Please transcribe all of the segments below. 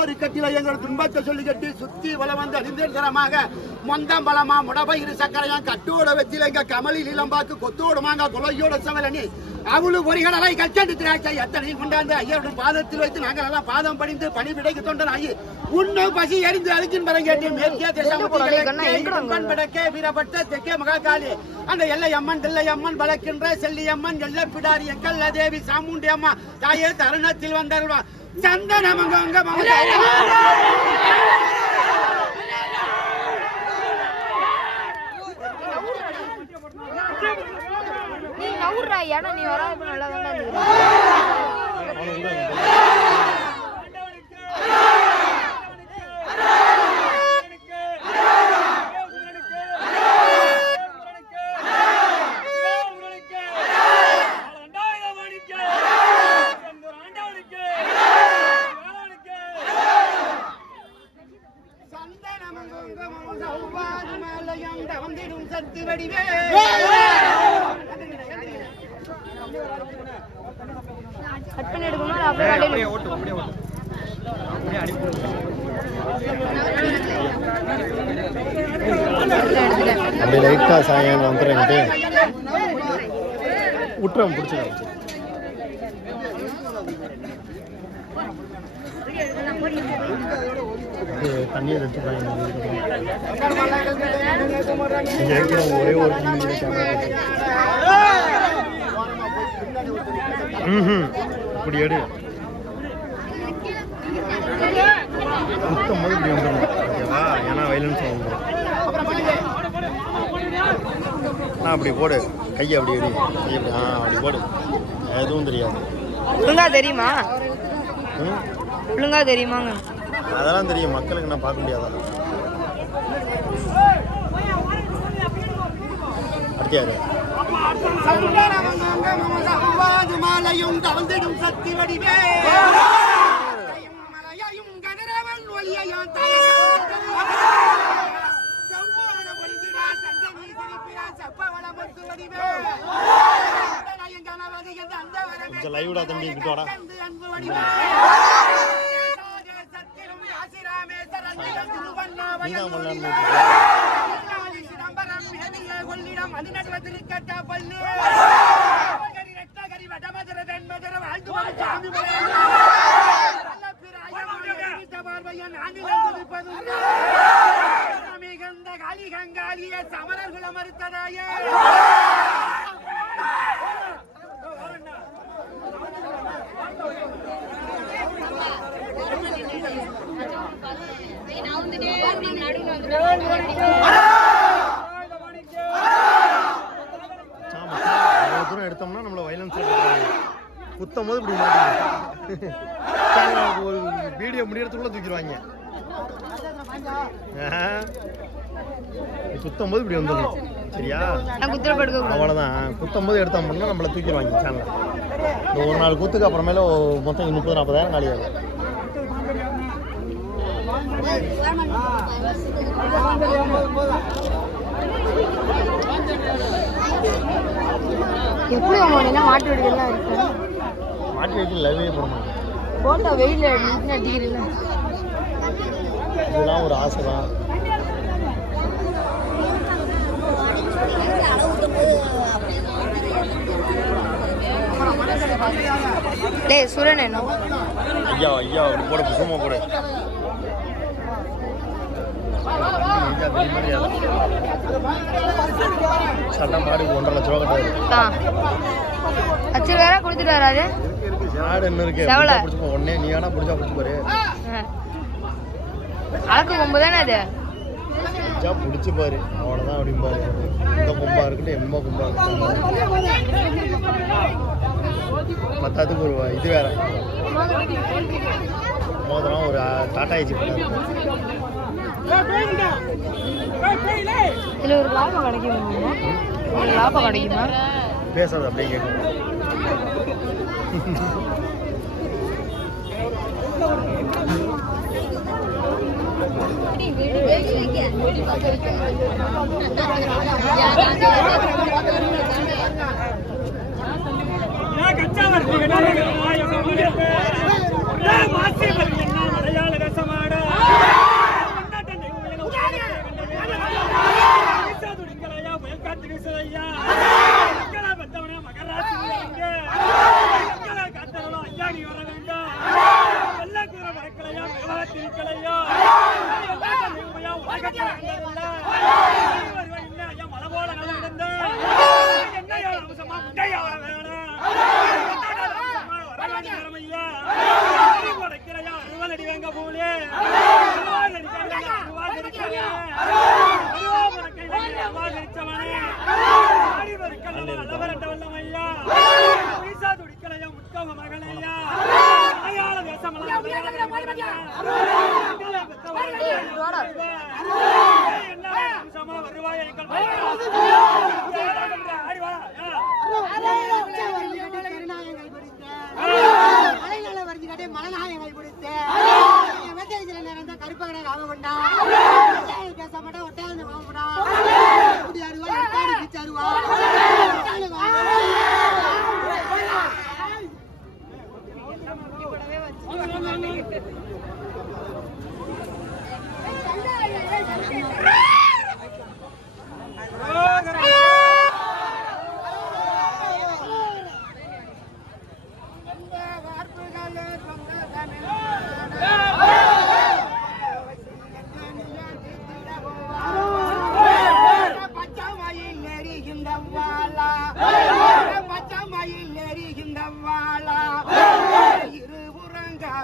ஒவ்வொரு கட்டில எங்கள் துன்பத்தை சொல்லி கட்டி சுத்தி வளம் வந்து அறிந்தரமாக மொந்தம் பலமா முடபயிறு சக்கரையா கட்டோட வெத்திலைங்க கமலி இளம்பாக்கு கொத்தோடு மாங்க கொலையோட சமலனி அவளு பொறிகளை கச்சண்டு திராட்சை எத்தனையும் கொண்டாந்து ஐயருடன் பாதத்தில் வைத்து நாங்கள் எல்லாம் பாதம் பணிந்து பணிவிடைக்கு தொண்டன் ஆகி உண்ணு பசி எரிந்து அழுக்கின் பரம் கேட்டு மேற்கே தேசமுத்திகளே வீரப்பட்ட தெற்கே மகாகாளி அந்த எல்லை அம்மன் தில்லை அம்மன் வளர்க்கின்ற செல்லி அம்மன் எல்லை பிடாரி எக்கல்ல தேவி சாமுண்டி அம்மா தாயே தருணத்தில் வந்தருவா சந்தனமங்க நீ நவுறா ஏன்னா நீ வர நல்லா தான் இருக்கு கட் பண்ணி எடுக்கணுமா அப்படியே ஓட்டு அப்படியே ஓட்டு அப்படியே அனுப்பி அப்படியே லைட்டா சாயங்காலம் வந்துடுறேன்ட்டு விட்டுறோம் பிடிச்சிக்கலாம் தண்ணியை எடுத்து ஒரே ஒரு இப்படி எடு சுத்தம் போது இப்படி வந்துடணும் ஓகேவா ஏன்னா வைலன்ஸ் வந்துடும் அப்படி போடு கையை அப்படி எடு கையை அப்படி அப்படி போடு எதுவும் தெரியாது ஒழுங்கா தெரியுமா ஒழுங்கா தெரியுமாங்க அதெல்லாம் தெரியும் மக்களுக்கு நான் பார்க்க முடியாதா அடுத்தாரு மாலையும் தவந்திடும் சக்தி வடிவே மலையையும் கதிரவன் ஒளியையும் கொஞ்சம் லைவ்டா தம்பி கிட்டோட சமரர்குல மறுத்ததாயே தூரம் எடுத்தோம்னா நம்மள வைலன்ஸ் குத்தும் போது இப்படி மாட்டேங்குது ஒரு வீடியோ முடியறதுக்குள்ள தூக்கிடுவாங்க குத்தும் போது இப்படி வந்துடணும் சரியா அவ்வளோதான் குத்தும் போது எடுத்தோம்னா நம்மளை தூக்கிடுவாங்க சேனலில் இந்த ஒரு நாள் குத்துக்கு அப்புறமேல மொத்தம் 30,000-40,000 காலியாகும் எப்படி வாங்கினா மாட்டு வெடிகள்லாம் இருக்கு மாட்டு வெடிகள் லைவே போட மாட்டேன் போட்டோ வெயில அடிக்கிறீங்களா இதெல்லாம் ஒரு ஆசை தான் டேய் சுரன் என்ன ஐயா ஐயா அப்படி போட புசுமா போடு சட்டம் மாடு 1.5 லட்ச ரூபா கட்டாது அச்சு வேற குடிச்சிட்டு வராது மாடு என்ன இருக்கு பிடிச்சு உடனே நீ வேணா பிடிச்சா பிடிச்சி பாரு அழகு கொம்பு தானே அது பிடிச்சா பிடிச்சி பாரு அவ்வளோதான் அப்படின்னு பாரு இந்த கொம்பா இருக்கட்டும் எம்ம கொம்பா இருக்கட்டும் மற்றதுக்கு ஒரு இது வேற மோதிரம் ஒரு டாடா ஏஜி இதுல ஒரு லாபம் கிடைக்குமா ஒரு லாபம் கிடைக்குமா பேசுறது அப்படியே கேட்கும் அடி வெங்க பூலே மகனையா வருவாய் மனநாயகை கொடுத்து கருப்பகனை காவ கொண்டா பேச மாட்டா ஒட்டாந்து வாங்கடா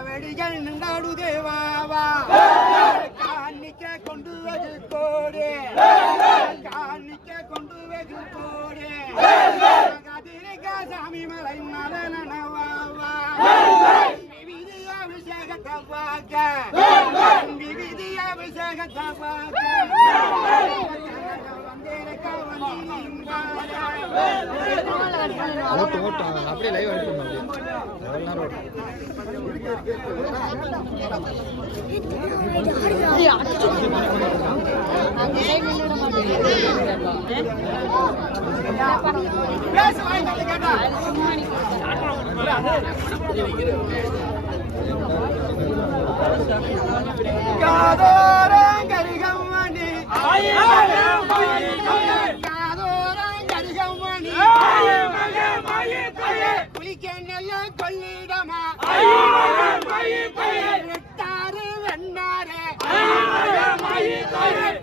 வெடிகள் நின்றாடு தேவாவா காணிக்க கொண்டு வெகு கோடே காணிக்க கொண்டு வெகு கோடே கதிரிக்கா சாமி மலை நலனவாவா விவிதி அபிஷேகத்தை பார்க்க விவிதி அபிஷேகத்தை பார்க்க ஓட்டு ஓட்டு அப்படியே லைவ் அனுப்பணும் கொள்ளிடமா வெண்ணாரே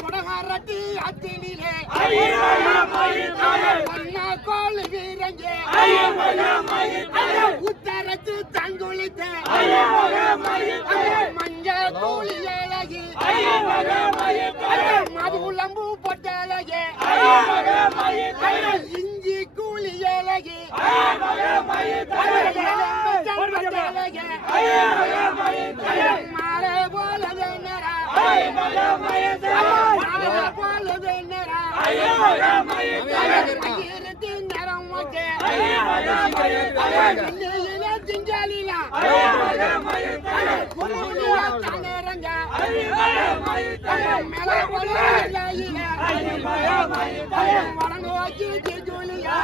குடகாரட்டி அத்தினிலே கோல் வீரங்கே உத்தரத்து தங்குளித்த மஞ்ச கூலி ஏழகி மதுளம்பு பொட்டழகே இஞ்சி கூலி ஏழகி மாலை போல வேணரா போல வேணரா நேரம் திங்காலிலா நேரங்க மேல போல வடநோக்கி ஜூலியா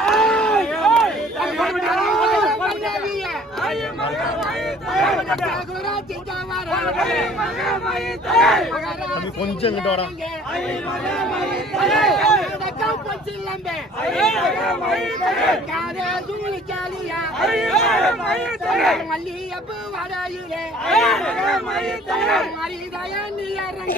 கொஞ்சம் கிட்ட வர மல்லியப்பு வரையிலே மரிதய நீ இறங்க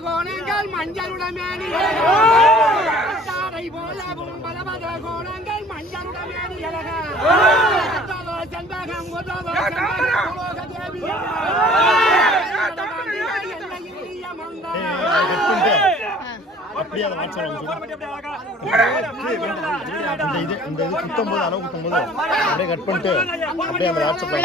கோணங்கள் மஞ்சளுடமேனி போல பலபத கோணங்கள் மஞ்சளுடமேனி செண்பகம் அப்படியே அதை இந்த இது குத்தும் போது அளவு குத்தும் போது அப்படியே கட் பண்ணிட்டு அப்படியே அந்த வாட்ஸ்அப்ல